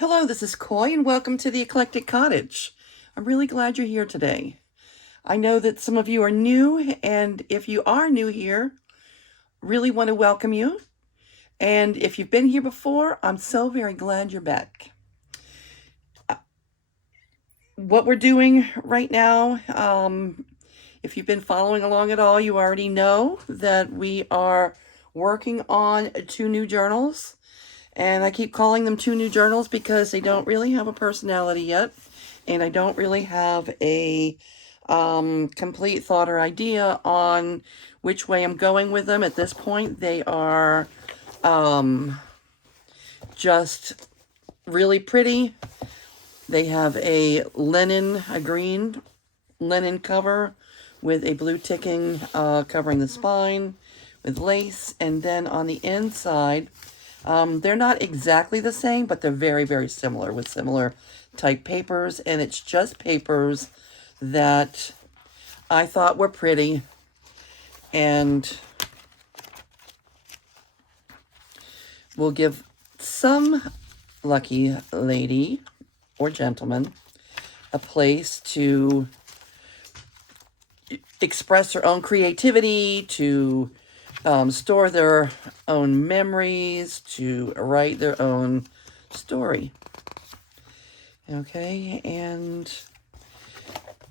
Hello, this is Coy, and welcome to the Eclectic Cottage. I'm really glad you're here today. I know that some of you are new, and if you are new here, really want to welcome you. And if you've been here before, I'm so very glad you're back. What we're doing right now, if you've been following along at all, you already know that we are working on 2 new journals. And I keep calling them 2 new journals because they don't really have a personality yet. And I don't really have a complete thought or idea on which way I'm going with them. At this point, they are just really pretty. They have a green linen cover with a blue ticking covering the spine with lace. And then on the inside, they're not exactly the same, but they're very, very similar with similar type papers. And it's just papers that I thought were pretty. And we'll give some lucky lady or gentleman a place to express their own creativity, to store their own memories, to write their own story. Okay, and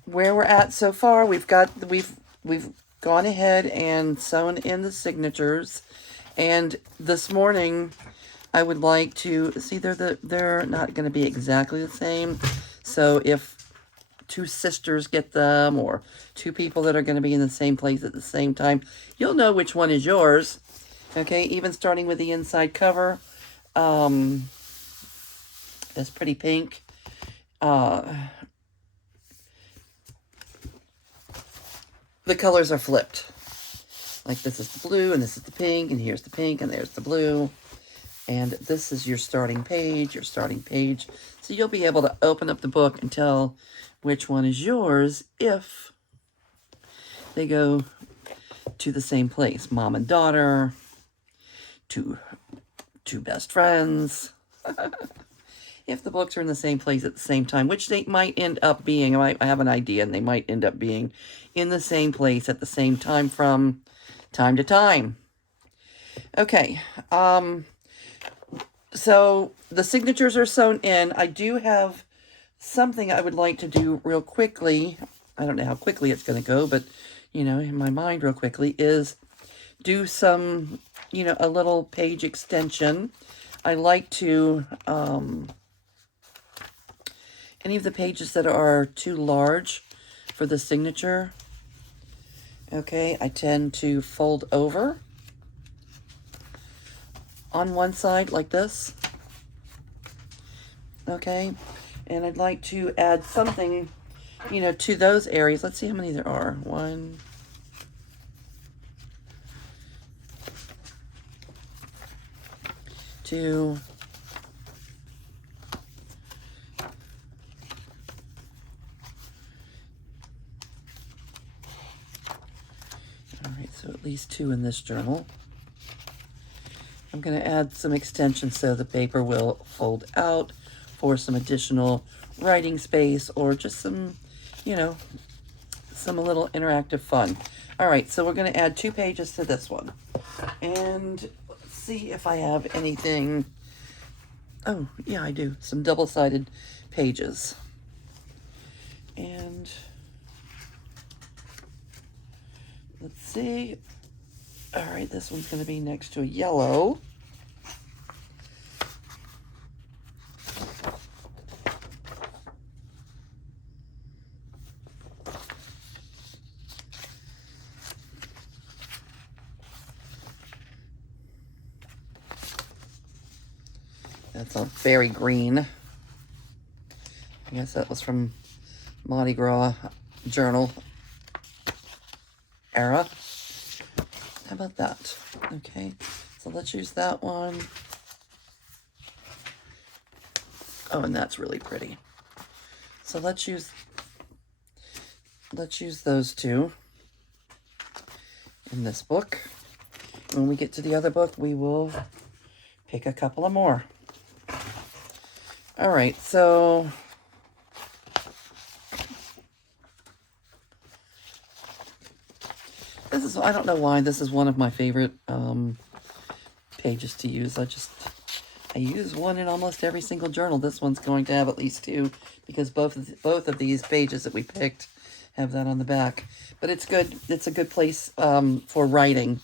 where we're at so far, we've gone ahead and sewn in the signatures. And this morning, I would like to see they're not going to be exactly the same. So if 2 sisters get them, or 2 people that are going to be in the same place at the same time, you'll know which one is yours. Okay, even starting with the inside cover, it's pretty pink. The colors are flipped. Like this is the blue, and this is the pink, and here's the pink, and there's the blue. And this is your starting page. So you'll be able to open up the book and tell which one is yours if they go to the same place. Mom and daughter, two best friends. If the books are in the same place at the same time, which they might end up being. I have an idea, and they might end up being in the same place at the same time from time to time. Okay, so the signatures are sewn in. I do have something I would like to do real quickly. I don't know how quickly it's going to go, but, in my mind real quickly is do some, a little page extension. I like to, any of the pages that are too large for the signature, okay, I tend to fold over on one side like this. Okay, and I'd like to add something, to those areas. Let's see how many there are. 1, 2, all right, so at least 2 in this journal. I'm going to add some extensions so the paper will fold out for some additional writing space, or just some, some little interactive fun. All right, so we're going to add 2 pages to this one. And let's see if I have anything. Oh, yeah, I do. Some double-sided pages. And let's see. All right, this one's going to be next to a yellow. That's a very green. I guess that was from Mardi Gras journal era. How about that? Okay, so let's use that one. Oh, and that's really pretty. So let's use those 2 in this book. When we get to the other book, we will pick a couple of more. All right, so this is, I don't know why, this is one of my favorite pages to use. I use one in almost every single journal. This one's going to have at least two because both of these pages that we picked have that on the back. But it's good. It's a good place for writing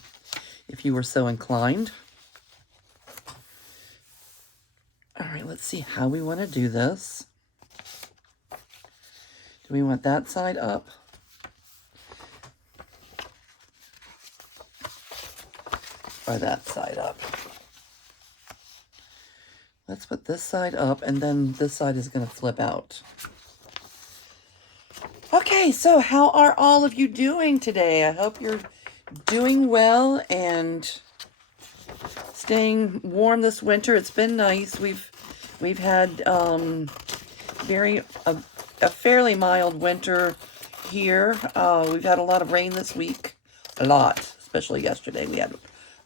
if you were so inclined. All right, let's see how we want to do this. Do we want that side up? Or that side up? Let's put this side up, and then this side is going to flip out. Okay, so how are all of you doing today? I hope you're doing well and staying warm this winter. It's been nice. We've had a fairly mild winter here. We've had a lot of rain this week. A lot, especially yesterday. We had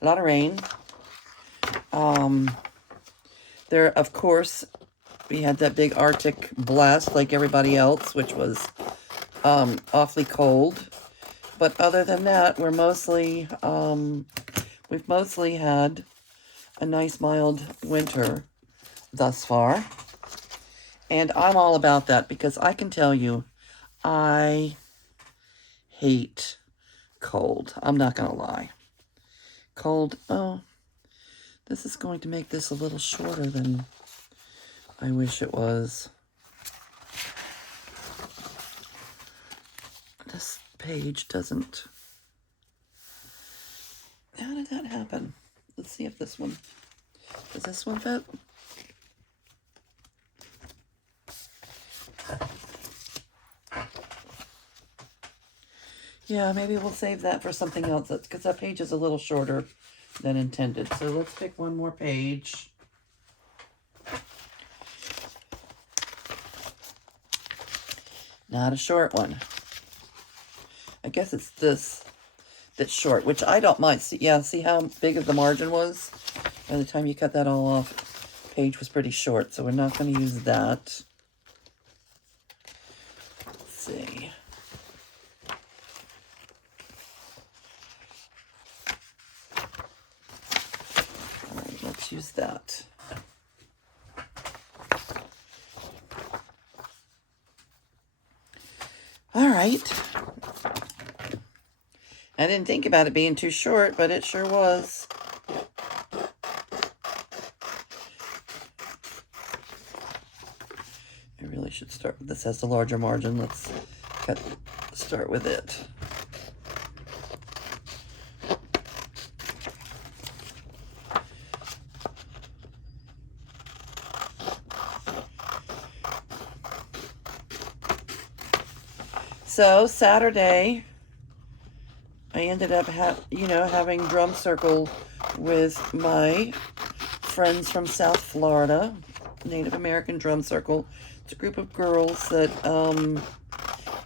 a lot of rain. There, of course, we had that big Arctic blast like everybody else, which was awfully cold. But other than that, we've mostly had a nice mild winter thus far. And I'm all about that because I can tell you, I hate cold. I'm not going to lie. Cold, oh, this is going to make this a little shorter than I wish it was. This page doesn't... How did that happen? Let's see if this one... Does this one fit? Yeah, maybe we'll save that for something else, because that page is a little shorter than intended. So let's pick one more page. Not a short one. I guess it's this that's short, which I don't mind. See, yeah, see how big of the margin was? By the time you cut that all off, page was pretty short, so we're not going to use that. Let's see. All right, let's use that. All right. I didn't think about it being too short, but it sure was. I really should start. This has the larger margin. Let's start with it. So Saturday, I ended up having drum circle with my friends from South Florida, Native American Drum Circle. It's a group of girls that,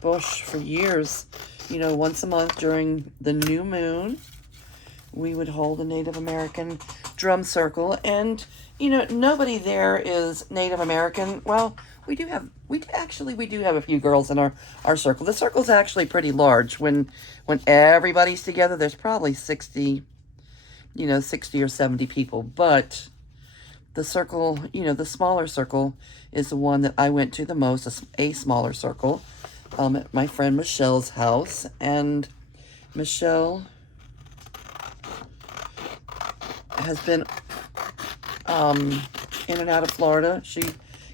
for years, once a month during the new moon, we would hold a Native American drum circle. And, nobody there is Native American. Well, we do have a few girls in our circle. The circle's actually pretty large. When everybody's together, there's probably 60 or 70 people. But the circle, the smaller circle is the one that I went to the most, a smaller circle, at my friend Michelle's house. And Michelle has been in and out of Florida. She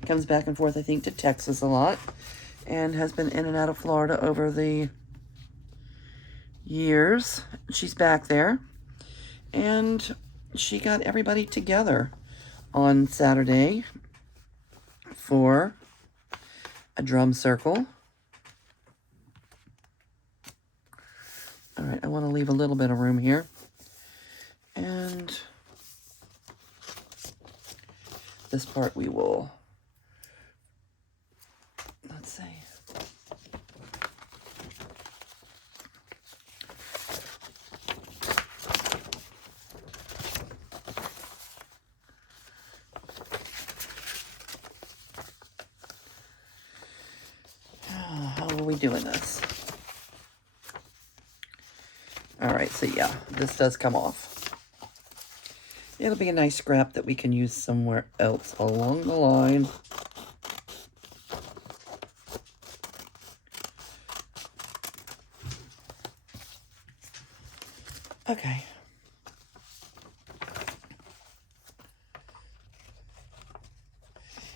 comes back and forth, I think, to Texas a lot, and has been in and out of Florida over the years. She's back there, and she got everybody together on Saturday for a drum circle. All right, I want to leave a little bit of room here. And this part we will, let's see. we doing this? All right, so yeah, this does come off. It'll be a nice scrap that we can use somewhere else along the line. Okay.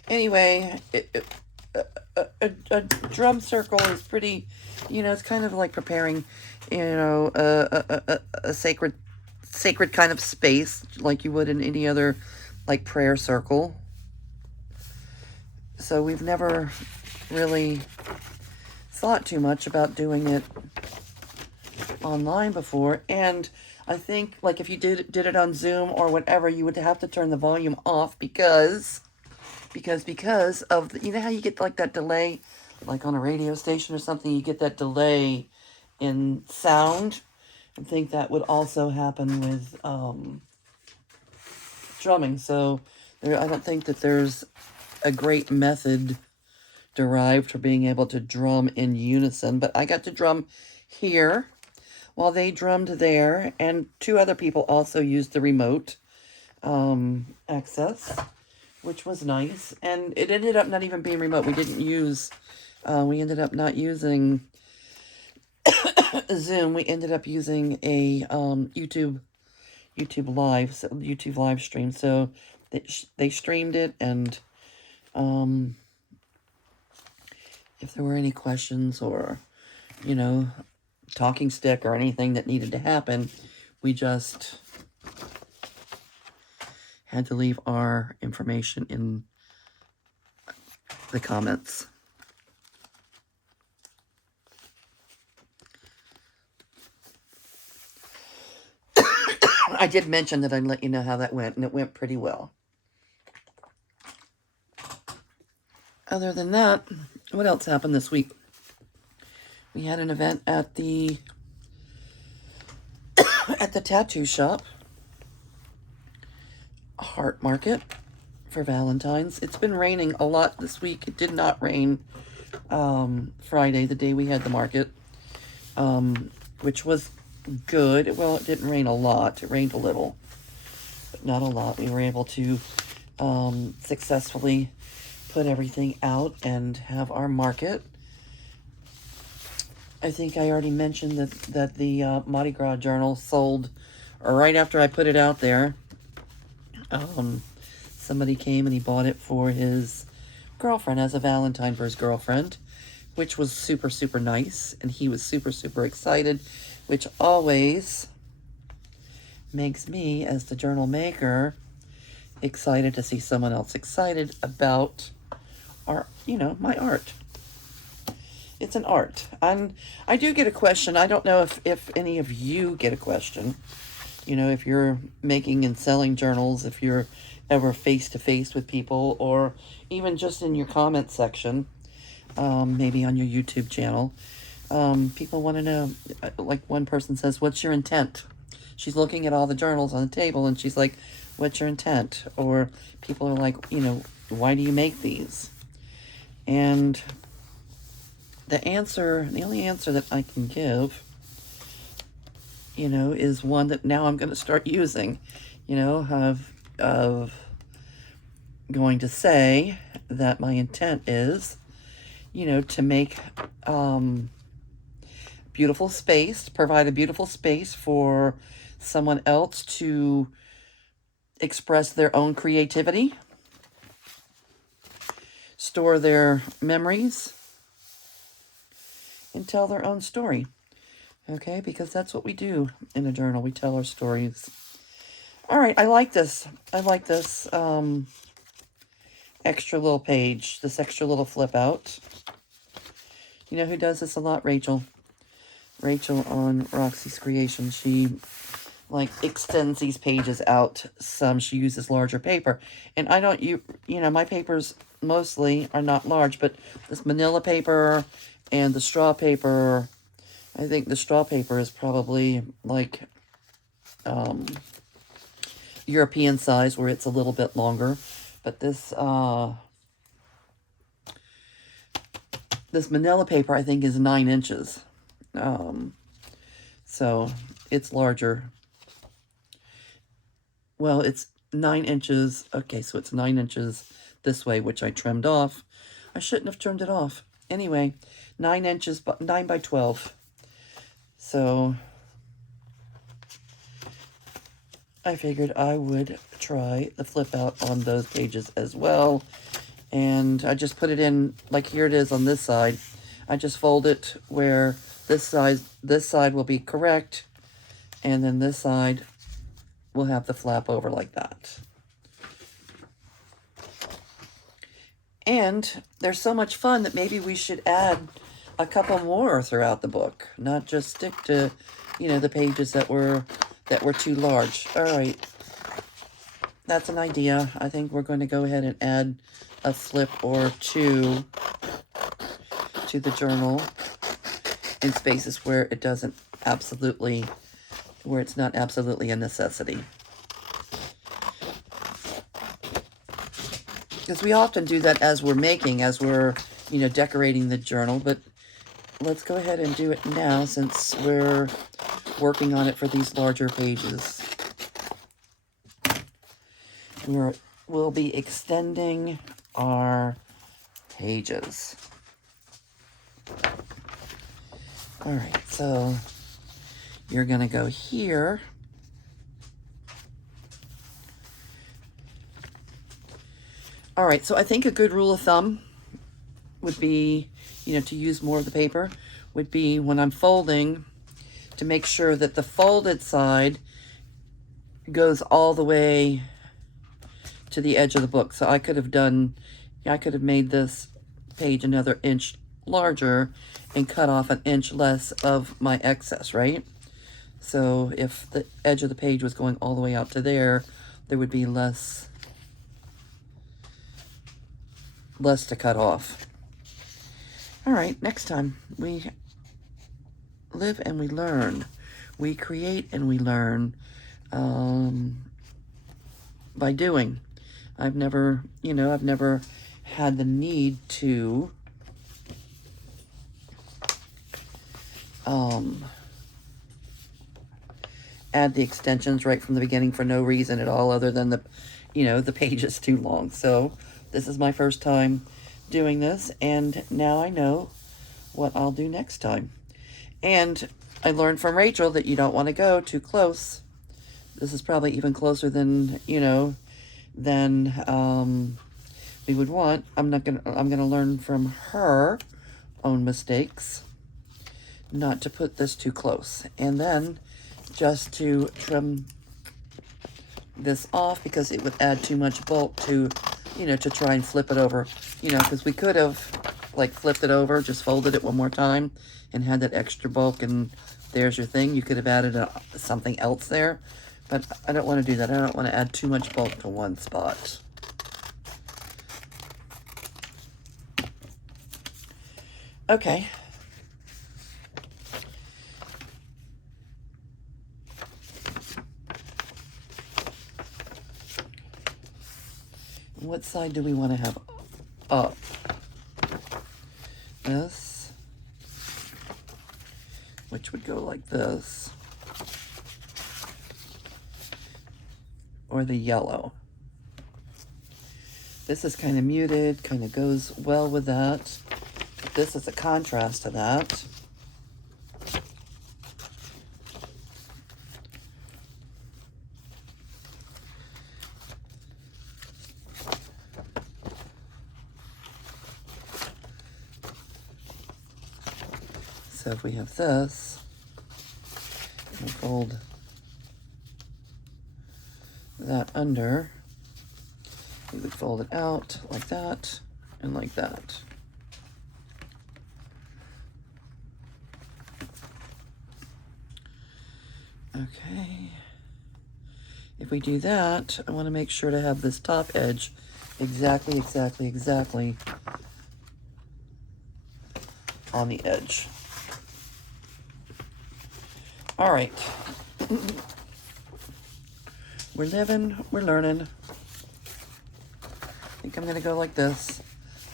Anyway, a drum circle is pretty, it's kind of like preparing, a sacred kind of space like you would in any other, like, prayer circle. So we've never really thought too much about doing it online before, and I think, like, if you did it on Zoom or whatever, you would have to turn the volume off because of the, how you get like that delay, like on a radio station or something, you get that delay in sound. I think that would also happen with drumming. So I don't think that there's a great method derived for being able to drum in unison, but I got to drum here while they drummed there, and 2 other people also used the remote access, which was nice. And it ended up not even being remote. We didn't use, we ended up not using Zoom. We ended up using a YouTube live stream. So they streamed it, and if there were any questions or, talking stick or anything that needed to happen, we just had to leave our information in the comments. I did mention that I'd let you know how that went, and it went pretty well. Other than that, what else happened this week? We had an event at the tattoo shop, Heart Market, for Valentine's. It's been raining a lot this week. It did not rain Friday, the day we had the market, which was good. Well, it didn't rain a lot. It rained a little, but not a lot. We were able to successfully put everything out and have our market. I think I already mentioned that the Mardi Gras journal sold right after I put it out there. Somebody came and he bought it for his girlfriend as a Valentine for his girlfriend, which was super, super nice. And he was super, super excited, which always makes me, as the journal maker, excited to see someone else excited about our, my art. It's an art. I do get a question. I don't know if any of you get a question. If you're making and selling journals, if you're ever face-to-face with people, or even just in your comment section, maybe on your YouTube channel, people want to know, like one person says, what's your intent? She's looking at all the journals on the table, and she's like, what's your intent? Or people are like, why do you make these? And the only answer that I can give, is one that now I'm going to start using, of going to say that my intent is, to make beautiful space, provide a beautiful space for someone else to express their own creativity, store their memories, and tell their own story. Okay, because that's what we do in a journal. We tell our stories. All right, I like this. I like this extra little page, this extra little flip out. You know who does this a lot? Rachel. Rachel on Roxy's Creation. She, extends these pages out some. She uses larger paper. And I don't, my papers mostly are not large, but this manila paper and the straw paper, I think the straw paper is probably European size, where it's a little bit longer. But this this manila paper, I think, is 9 inches. So it's larger. Well, it's 9 inches. Okay, so it's 9 inches this way, which I trimmed off. I shouldn't have trimmed it off. Anyway, 9 inches, 9 by 12. So I figured I would try the flip out on those pages as well. And I just put it in, like here it is on this side. I just fold it where this side will be correct, and then this side will have the flap over like that. And they're so much fun that maybe we should add a couple more throughout the book, not just stick to, you know, the pages that were too large. All right, that's an idea. I think we're going to go ahead and add a flip or two to the journal in spaces where it doesn't absolutely, where it's not absolutely a necessity. Because we often do that as we're making, as we're, you know, decorating the journal, but let's go ahead and do it now since we're working on it for these larger pages. We'll be extending our pages. All right, so you're going to go here. All right, so I think a good rule of thumb would be, you know, to use more of the paper, would be when I'm folding, to make sure that the folded side goes all the way to the edge of the book. So I could have made this page another inch larger and cut off an inch less of my excess, right? So if the edge of the page was going all the way out to there, there would be less to cut off. All right, next time, we live and we learn. We create and we learn by doing. I've never had the need to add the extensions right from the beginning for no reason at all other than the page is too long. So this is my first time doing this, and now I know what I'll do next time. And I learned from Rachel that you don't want to go too close. This is probably even closer than, we would want. I'm gonna learn from her own mistakes not to put this too close. And then just to trim this off because it would add too much bulk to try and flip it over, because we could have flipped it over, just folded it one more time and had that extra bulk, and there's your thing. You could have added something else there, but I don't want to do that. I don't want to add too much bulk to one spot. Okay. What side do we want to have up? This, which would go like this, or the yellow. This is kind of muted, kind of goes well with that. But this is a contrast to that. So if we have this, we'll fold that under, we would fold it out like that and like that. Okay. If we do that, I want to make sure to have this top edge exactly on the edge. All right. We're living, we're learning. I think I'm going to go like this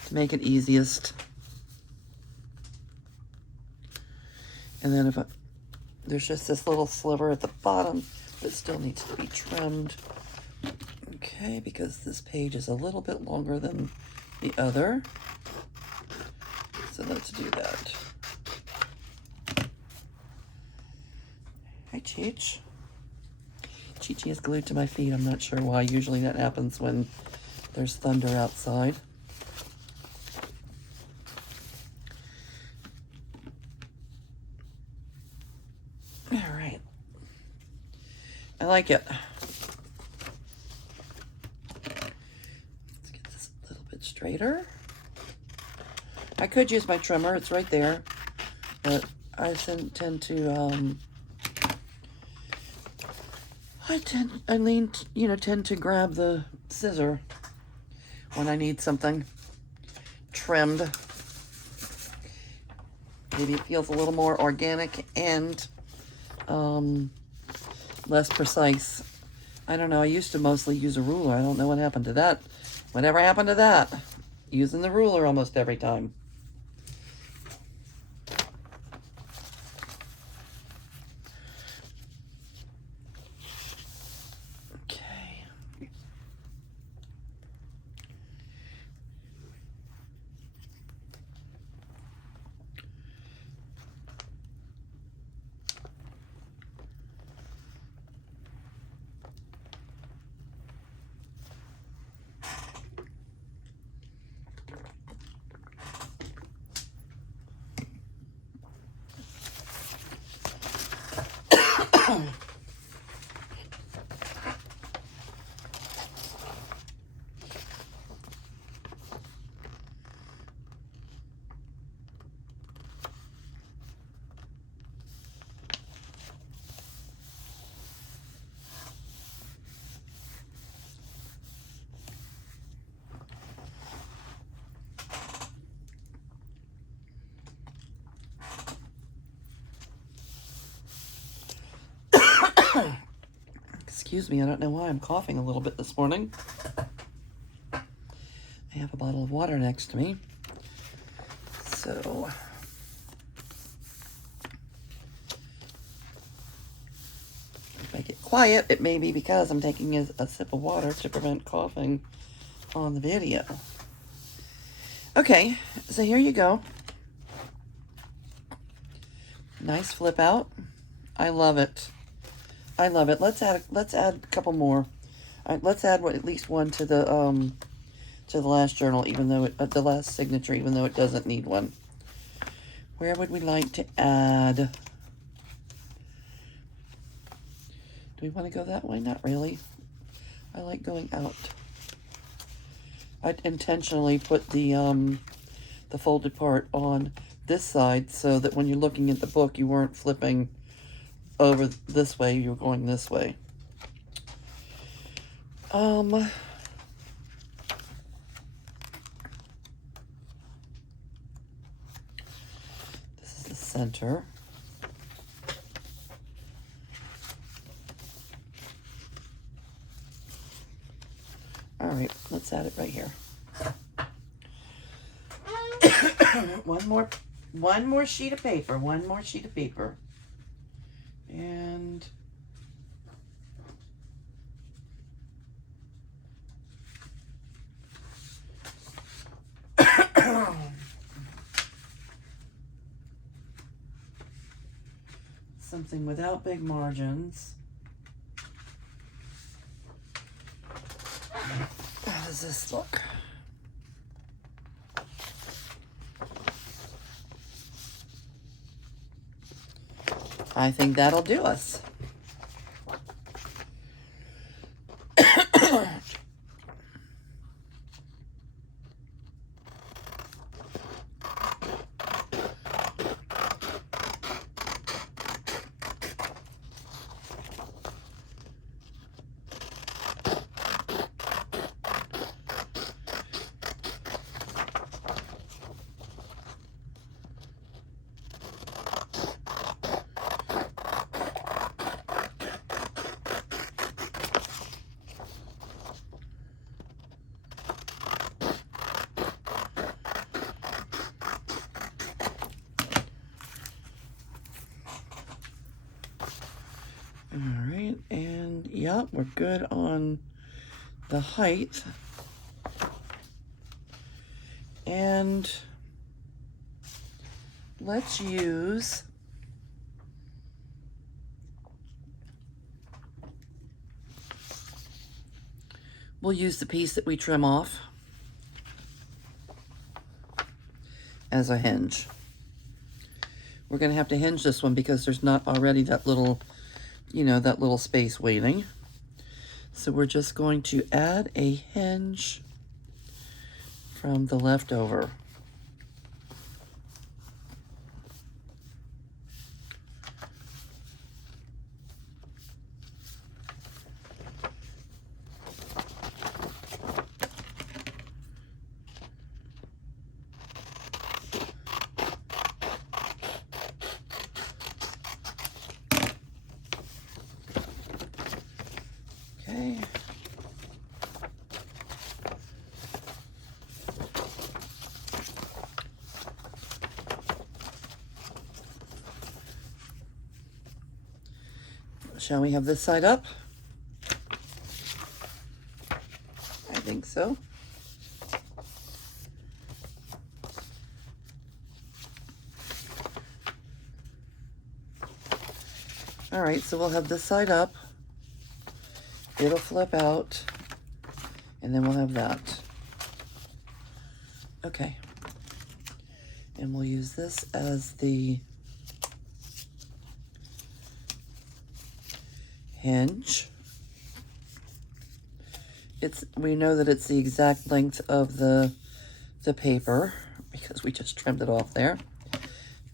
to make it easiest. And then there's just this little sliver at the bottom that still needs to be trimmed. Okay, because this page is a little bit longer than the other. So let's do that. Hi, Cheech. Chi-Chi is glued to my feet. I'm not sure why. Usually that happens when there's thunder outside. All right. I like it. Let's get this a little bit straighter. I could use my trimmer. It's right there. But I tend to, tend to grab the scissor when I need something trimmed. Maybe it feels a little more organic and less precise. I don't know. I used to mostly use a ruler. I don't know what happened to that. Whatever happened to that? Using the ruler almost every time. Excuse me, I don't know why I'm coughing a little bit this morning. I have a bottle of water next to me. So, if I get quiet, it may be because I'm taking a sip of water to prevent coughing on the video. Okay, so here you go. Nice flip out. I love it. I love it. Let's add a couple more. Let's add at least one to the last journal, even though the last signature, even though it doesn't need one. Where would we like to add? Do we want to go that way? Not really. I like going out. I intentionally put the folded part on this side so that when you're looking at the book, you weren't flipping over this way, you're going this way. This is the center. All right, let's add it right here. One more sheet of paper. One more sheet of paper. And something without big margins. How does this look? I think that'll do us. yeah, we're good on the height. And let's use we'll use the piece that we trim off as a hinge. We're going to have to hinge this one because there's not already that little, you know, that little space waiting. So we're just going to add a hinge from the leftover. Okay. Shall we have this side up? I think so. All right, so we'll have this side up. It'll flip out, and then we'll have that. Okay. And we'll use this as the hinge. We know that it's the exact length of the paper because we just trimmed it off there.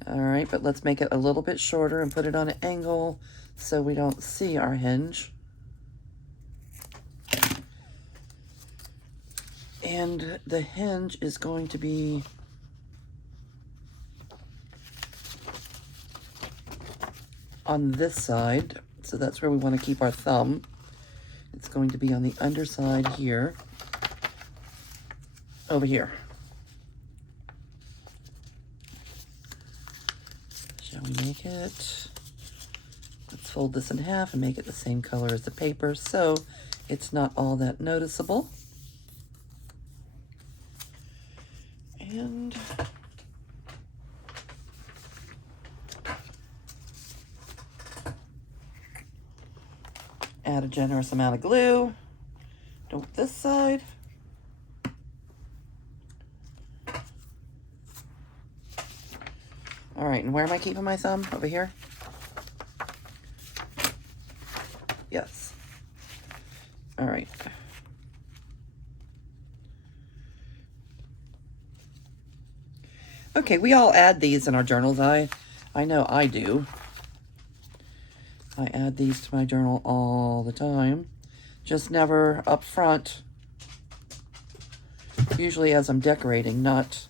All right, but let's make it a little bit shorter and put it on an angle so we don't see our hinge. And the hinge is going to be on this side. So that's where we want to keep our thumb. It's going to be on the underside here. Over here. Shall we make it? Let's fold this in half and make it the same color as the paper so it's not all that noticeable. And add a generous amount of glue. Do this side. All right, and where am I keeping my thumb? Over here? Yes. All right. Okay, we all add these in our journals. I know I do. I add these to my journal all the time. Just never up front. Usually as I'm decorating, not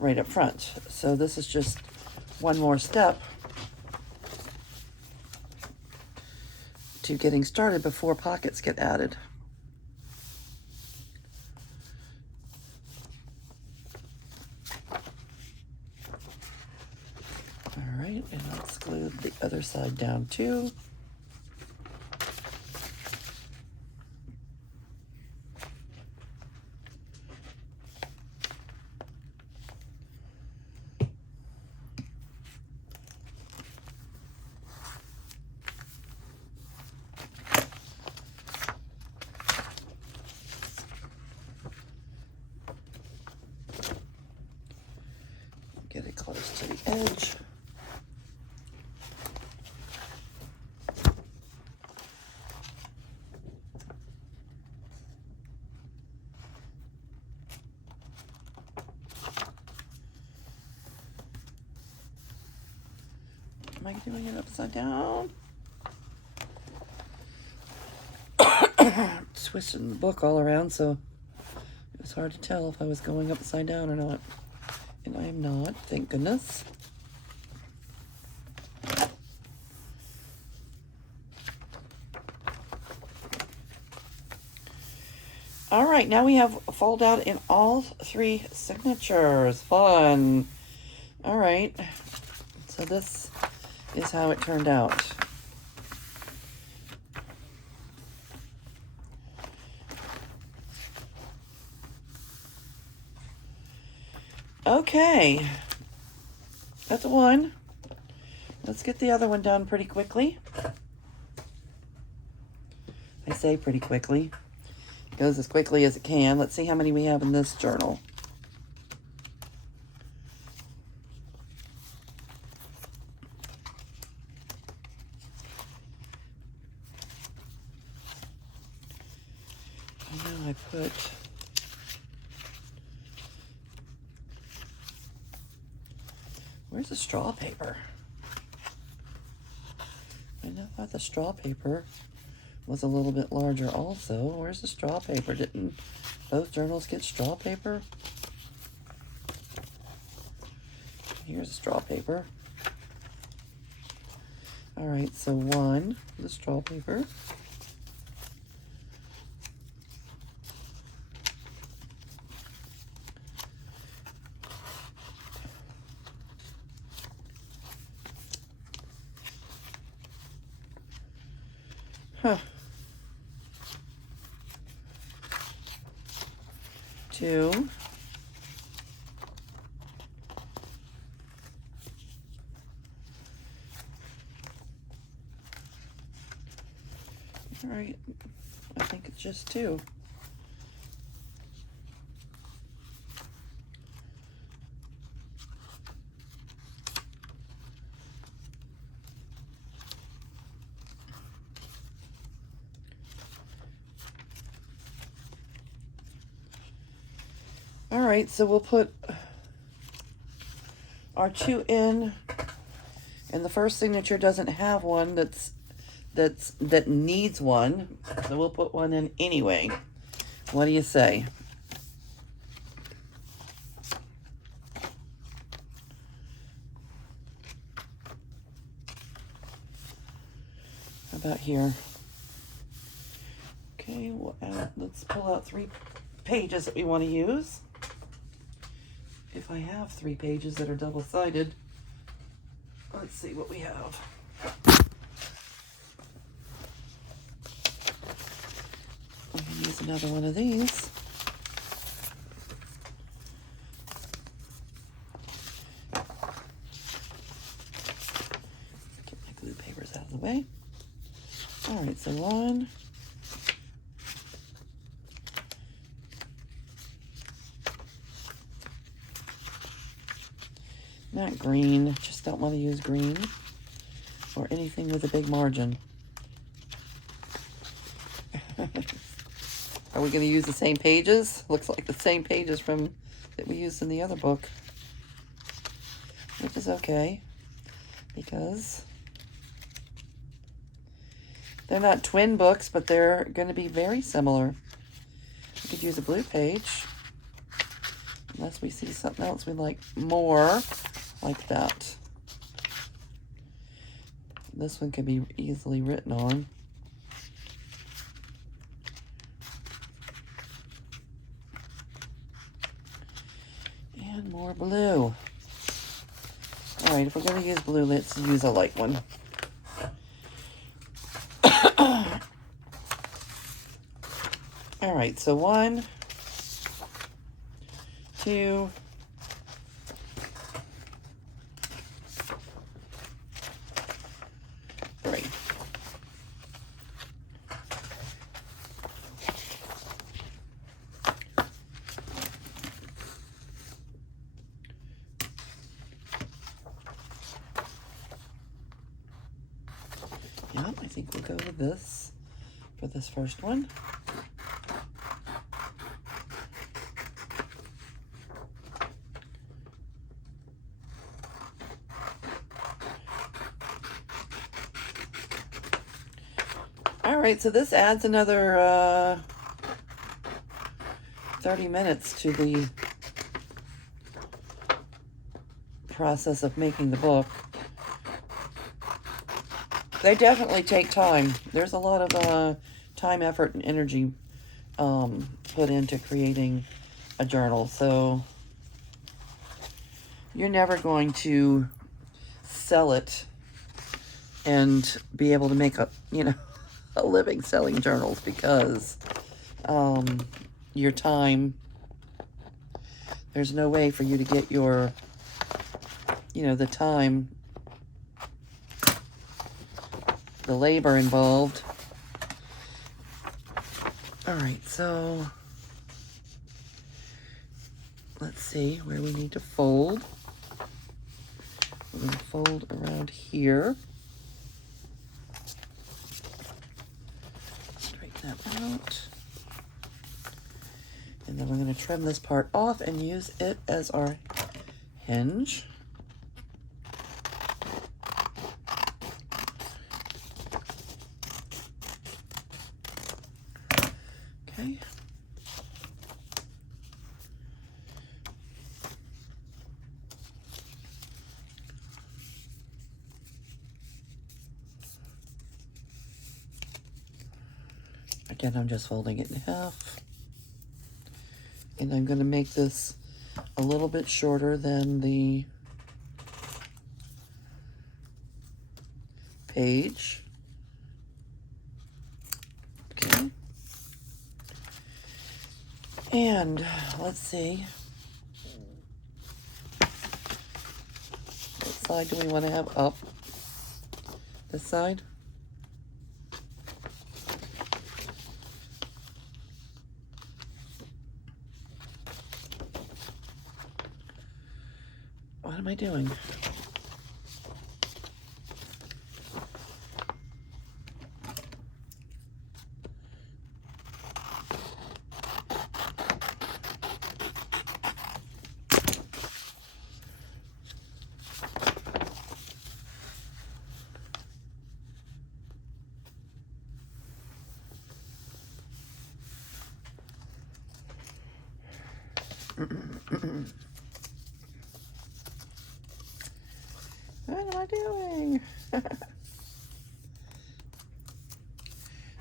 right up front. So this is just one more step to getting started before pockets get added. All right, and let's glue the other side down too. Get it close to the edge. Am I doing it upside down? Twisting the book all around, so it was hard to tell if I was going upside down or not. And I am not, thank goodness. All right, now we have fold out in all 3 signatures. Fun. All right, so this is how it turned out. Okay, that's one. Let's get the other one done pretty quickly. I say pretty quickly. It goes as quickly as it can. Let's see how many we have in this journal. I know I put... Where's the straw paper? I thought the straw paper was a little bit larger also. Where's the straw paper? Didn't both journals get straw paper? Here's the straw paper. All right, so one, the straw paper. Huh. Two. All right, I think it's just two. All right, so we'll put our two in, and the first signature doesn't have one that needs one, so we'll put one in anyway. What do you say? How about here? Okay, let's pull out 3 pages that we want to use. If I have 3 pages that are double-sided, let's see what we have. I'm going to use another one of these. Get my glue papers out of the way. All right, so one. Not green, just don't want to use green or anything with a big margin. Are we going to use the same pages? Looks like the same pages from that we used in the other book, which is okay because they're not twin books, but they're going to be very similar. We could use a blue page unless we see something else we like more. Like that. This one can be easily written on. And more blue. All right, if we're going to use blue, let's use a light one. All right, so 1, 2, 3. Yeah, I think we'll go with this for this first one. All right, so this adds another 30 minutes to the process of making the book. They definitely take time. There's a lot of time, effort, and energy put into creating a journal. So you're never going to sell it and be able to make a living selling journals because your time there's no way for you to get your, you know, the time, the labor involved. All right, so let's see where we need to fold. We're going to fold around here. Straighten that out. And then we're going to trim this part off and use it as our hinge. Okay. Again, I'm just folding it in half. And I'm going to make this a little bit shorter than the page. Okay. And let's see. What side do we want to have up? This side? What am I doing? What am I doing?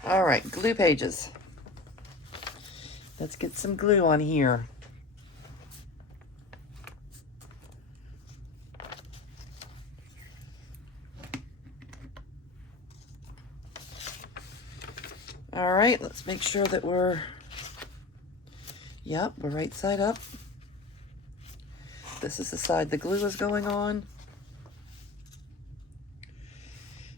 All right, glue pages. Let's get some glue on here. All right, let's make sure that we're right side up. This is the side the glue is going on.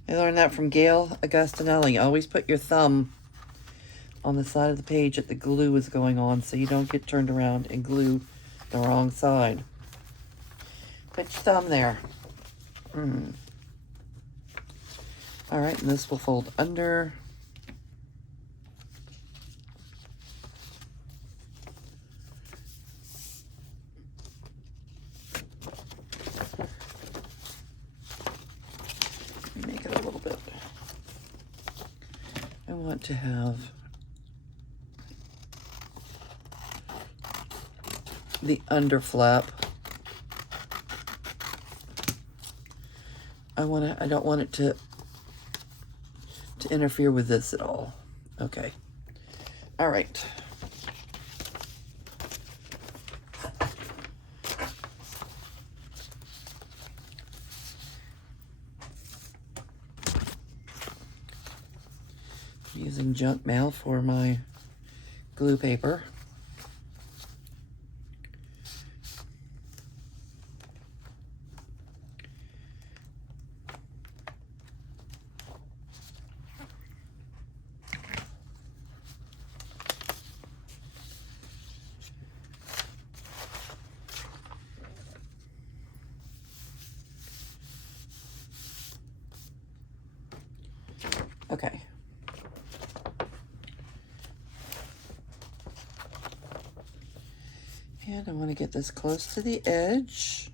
I learned that from Gail Augustinelli. Always put your thumb on the side of the page that the glue is going on so you don't get turned around and glue the wrong side. Put your thumb there. All right, and this will fold under. Make it a little bit. I want to have the under flap. I don't want it to interfere with this at all. Okay. All right. Using junk mail for my glue paper. Okay. And I want to get this close to the edge.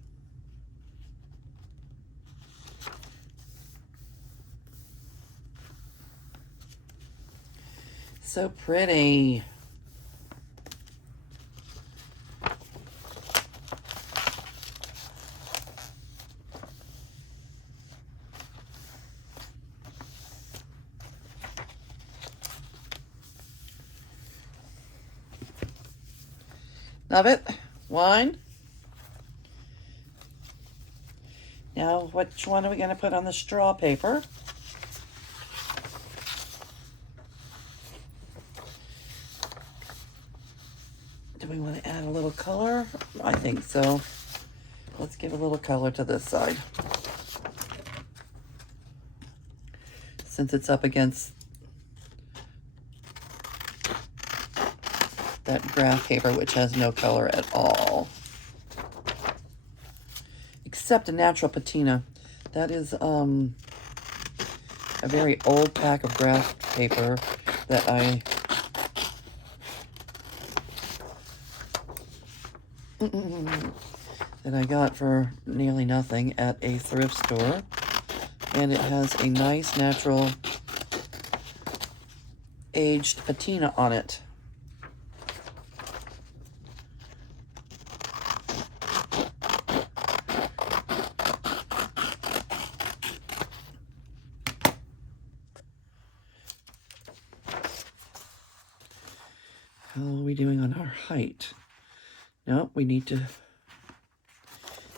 So pretty. Love it. Wine. Now, which one are we going to put on the straw paper? Do we want to add a little color? I think so. Let's give a little color to this side. Since it's up against that graph paper, which has no color at all. Except a natural patina. That is a very old pack of graph paper that I got for nearly nothing at a thrift store. And it has a nice natural aged patina on it. How are we doing on our height? Nope, we need to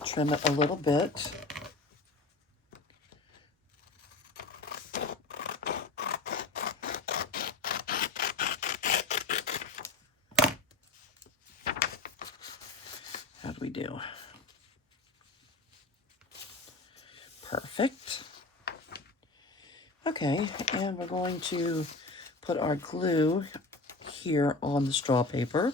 trim it a little bit. How'd we do? Perfect. Okay, and we're going to put our glue here on the straw paper.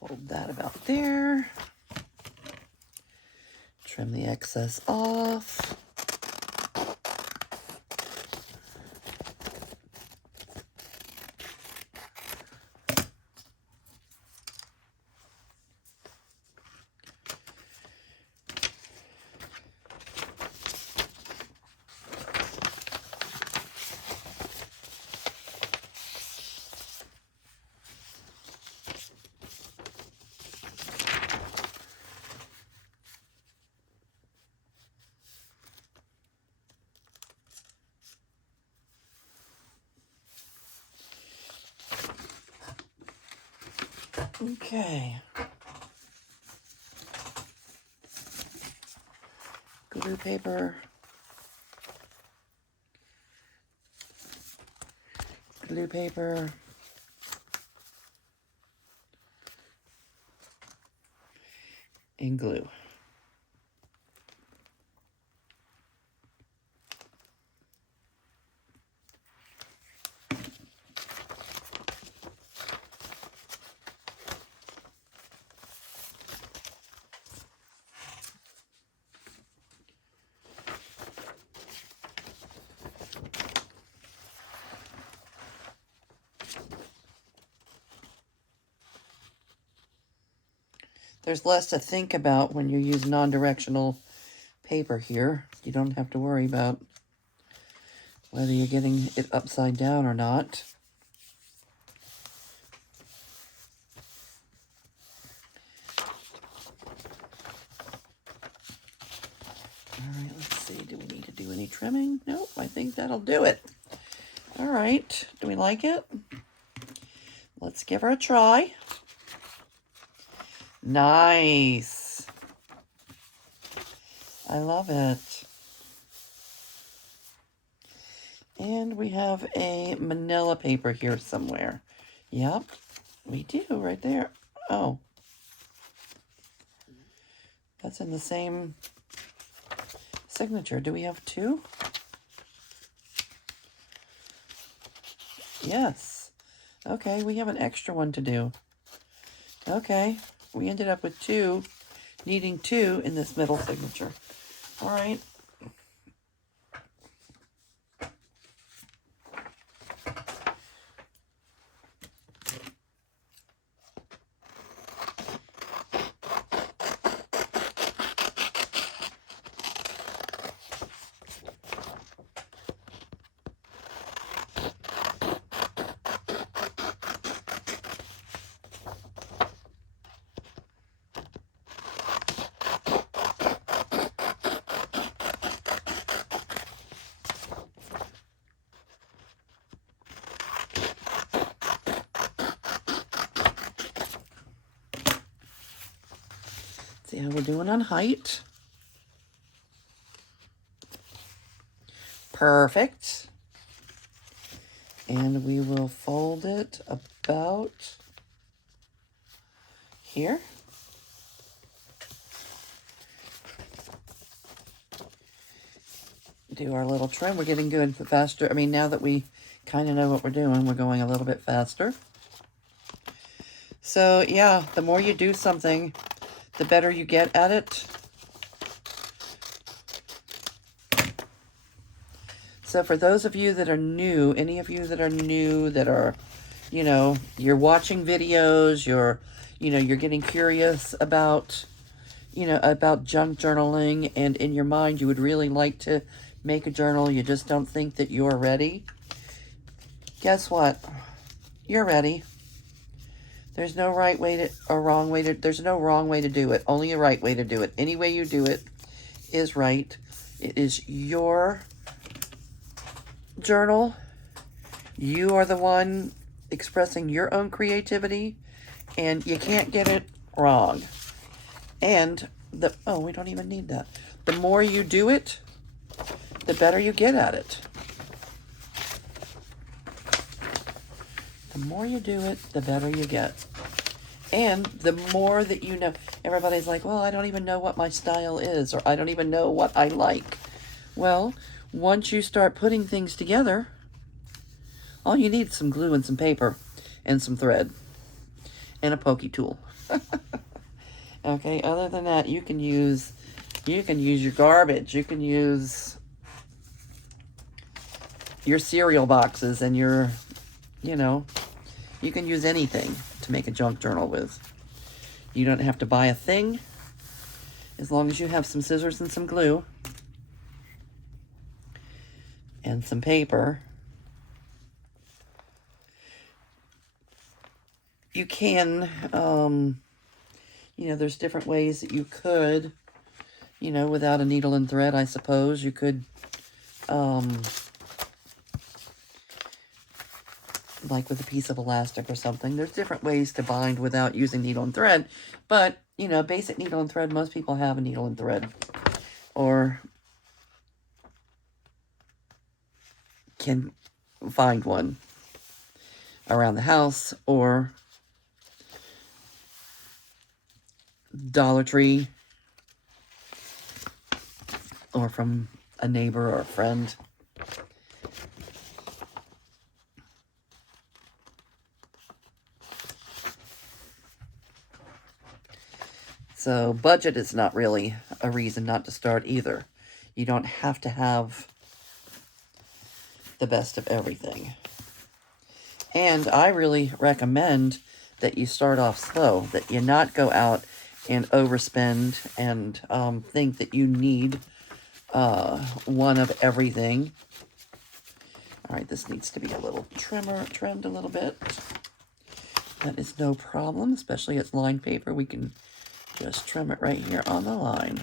Fold that about there. Trim the excess off. Okay. Glue paper. Glue paper. And glue. There's less to think about when you use non-directional paper here. You don't have to worry about whether you're getting it upside down or not. All right, let's see. Do we need to do any trimming? Nope, I think that'll do it. All right, do we like it? Let's give her a try. Nice. I love it. And we have a manila paper here somewhere. Yep, we do right there. Oh. That's in the same signature. Do we have two? Yes. Okay, we have an extra one to do. Okay, we ended up with two, needing two in this middle signature. All right. See how we're doing on height. Perfect. And we will fold it about here. Do our little trim. We're getting good faster. I mean, now that we kind of know what we're doing, we're going a little bit faster. So yeah, the more you do something, the better you get at it. So for those of you that are new, any of you that are new, that are, you know, you're watching videos, you're getting curious about, about junk journaling, and in your mind you would really like to make a journal, you just don't think that you're ready. Guess what? You're ready. There's no right way to, or wrong way to, there's no wrong way to do it, only a right way to do it. Any way you do it is right. It is your journal. You are the one expressing your own creativity, and you can't get it wrong. And we don't even need that. The more you do it, the better you get at it. The more you do it, the better you get. And the more that you know, everybody's like, well, I don't even know what my style is, or I don't even know what I like. Well, once you start putting things together, all you need is some glue and some paper and some thread and a pokey tool. Okay, other than that, you can use your garbage. You can use your cereal boxes and your, you can use anything to make a junk journal with. You don't have to buy a thing, as long as you have some scissors and some glue and some paper. You can, there's different ways that you could, without a needle and thread, I suppose. You could, like with a piece of elastic or something. There's different ways to bind without using needle and thread. But, basic needle and thread, most people have a needle and thread. Or can find one around the house, or Dollar Tree, or from a neighbor or a friend. So budget is not really a reason not to start either. You don't have to have the best of everything. And I really recommend that you start off slow, that you not go out and overspend and think that you need one of everything. All right, this needs to be a little trimmed a little bit. That is no problem, especially it's lined paper. We can just trim it right here on the line.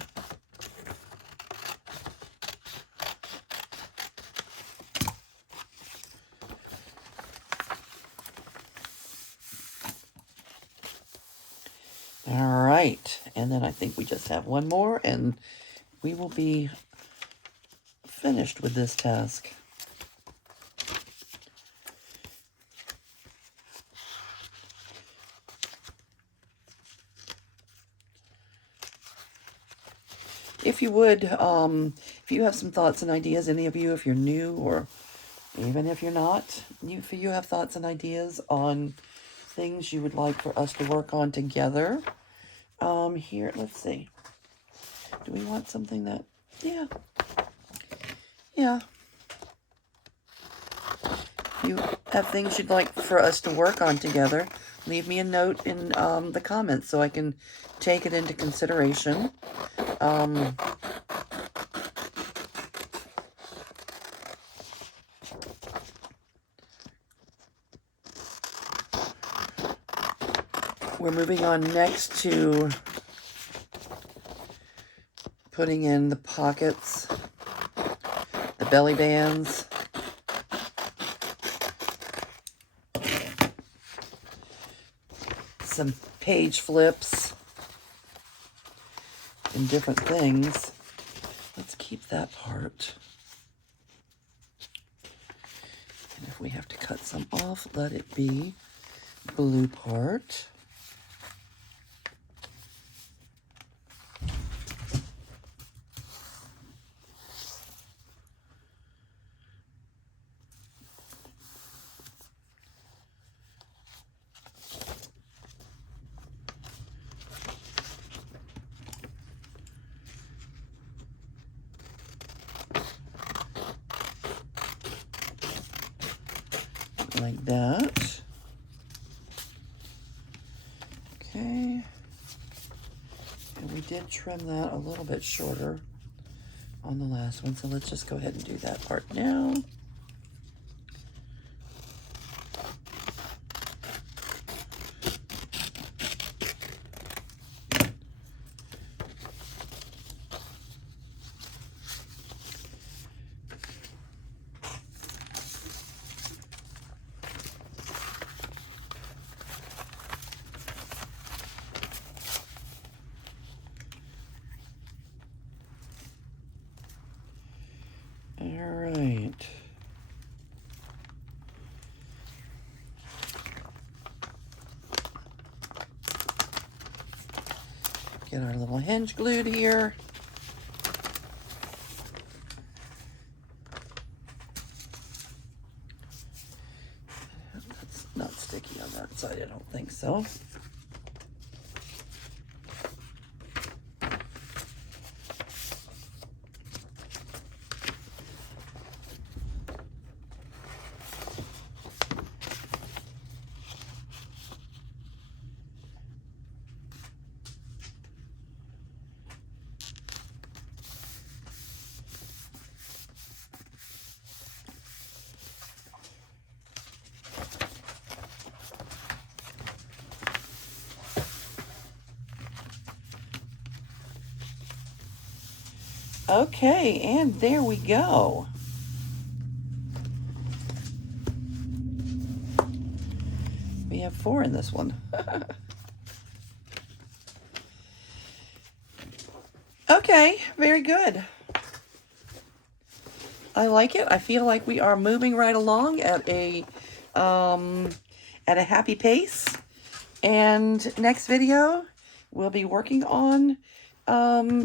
All right, and then I think we just have one more, and we will be finished with this task. If you would, if you have some thoughts and ideas, any of you, if you're new or even if you're not, if you have thoughts and ideas on things you would like for us to work on together, here, let's see. Do we want something that, yeah. If you have things you'd like for us to work on together, leave me a note in the comments so I can take it into consideration. We're moving on next to putting in the pockets, the belly bands, some page flips, in different things. Let's keep that part. And if we have to cut some off, let it be blue part. Like that. Okay. And we did trim that a little bit shorter on the last one, so let's just go ahead and do that part now. All right. Get our little hinge glued here. That's not sticky on that side, I don't think so. Okay, and there we go. We have 4 in this one. Okay, very good. I like it. I feel like we are moving right along at a happy pace. And next video, we'll be working on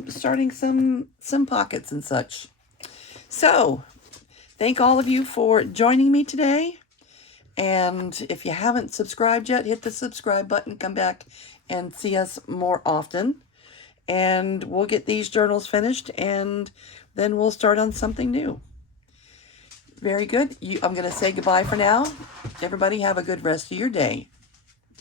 starting some pockets and such. So, thank all of you for joining me today. And if you haven't subscribed yet, hit the subscribe button. Come back and see us more often. And we'll get these journals finished, and then we'll start on something new. Very good. I'm going to say goodbye for now. Everybody have a good rest of your day.